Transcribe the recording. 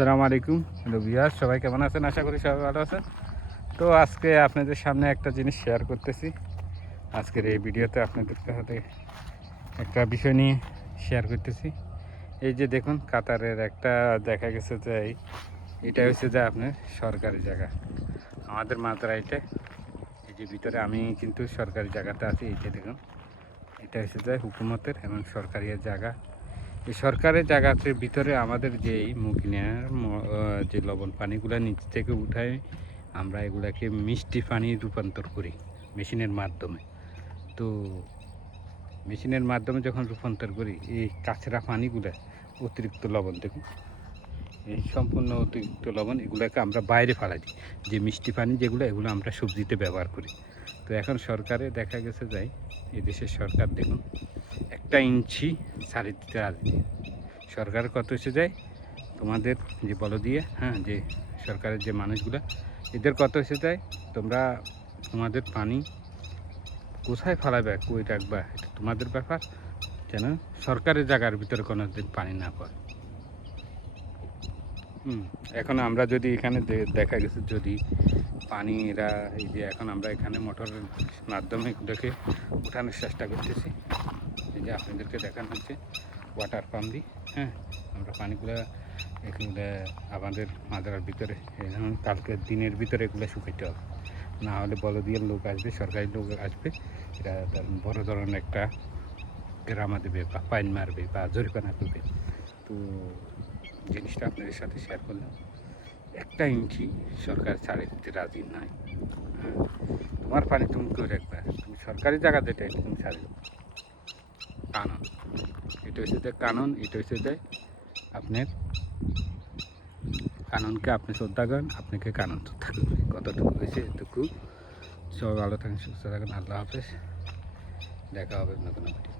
আসসালামু আলাইকুম ভিউয়ার্স, সবাই কেমন আছেন? আশা করি সবাই ভালো আছেন। তো আজকে আপনাদের সামনে একটা জিনিস শেয়ার করতেছি। আজকের এই ভিডিওতে আপনাদের সাথে একটা বিষয় নিয়ে শেয়ার করতেছি। এই যে দেখুন, কাতারের একটা দেখা গেছে যে এটা হচ্ছে যে আপনার সরকারি জায়গা। আমাদের মাত্রাইতে এই যে ভিতরে আমি কিন্তু সরকারি জায়গাতে আছি। এই যে দেখুন, এটা হচ্ছে যে হুকুমতের এবং সরকারি জায়গা। এই সরকারি জায়গাটির ভিতরে আমাদের যেই মুগিনার যে লবণ পানিগুলো নিচ থেকে উঠায় আমরা এগুলাকে মিষ্টি পানি রূপান্তর করি মেশিনের মাধ্যমে। তো মেশিনের মাধ্যমে যখন রূপান্তর করি, এই কাঁচরা পানিগুলো অতিরিক্ত লবণ, দেখুন এই সম্পূর্ণ অতিরিক্ত লবণ এগুলোকে আমরা বাইরে ফালাই দিই। যে মিষ্টি পানি যেগুলো, এগুলো আমরা সবজিতে ব্যবহার করি। তো এখন সরকারে দেখা গেছে যাই, এই দেশের সরকার দেখুন 1 ইঞ্চি ছাড়ি দিতে রাজি। সরকার কত এসে যায় তোমাদের যে বলো দিয়ে, যে সরকারের যে মানুষগুলো, এদের কত এসে যায়, তোমরা তোমাদের পানি কোথায় ফেলাবে, কই রাখবা, এটা তোমাদের ব্যাপার, যেন সরকারের জায়গার ভিতরে কোনো দিন পানি না পড়ে। এখন আমরা যদি এখানে দেখা গেছে যদি পানি এরা এই যে এখন আমরা এখানে মোটরের মাধ্যমে এগুলোকে উঠানোর চেষ্টা করতেছি। এই যে আপনাদেরকে দেখানো হচ্ছে ওয়াটার পাম্প দিয়ে, আমরা পানিগুলো এগুলো আমাদের মাদারার ভিতরে কালকে দিনের ভিতরে এগুলো শুকাইতে হবে, না হলে বলদিয়ার লোক আসবে, সরকারি লোক আসবে, এরা বড় ধরনের একটা গ্রামা দেবে বা ফাইন মারবে বা জরিমানা করবে। তো জিনিসটা আপনাদের সাথে শেয়ার করলাম। 1 ইঞ্চি সরকার ছাড়ে দিতে রাজি নাই। তোমার পানি তুমি করে রাখবে, তুমি সরকারি জায়গা যেটা এটা তুমি ছাড়ে দেবে। কানুন এটা হচ্ছে যে কানুন, এটা হচ্ছে যে আপনার কানুনকে আপনি শ্রদ্ধা করেন, আপনাকে কানুন শ্রদ্ধা করবে। কতটুকু হয়েছে এটুকু। সবাই ভালো থাকেন, সুস্থ থাকেন। আল্লাহ হাফেজ, দেখা হবে নতুন ভিডিও।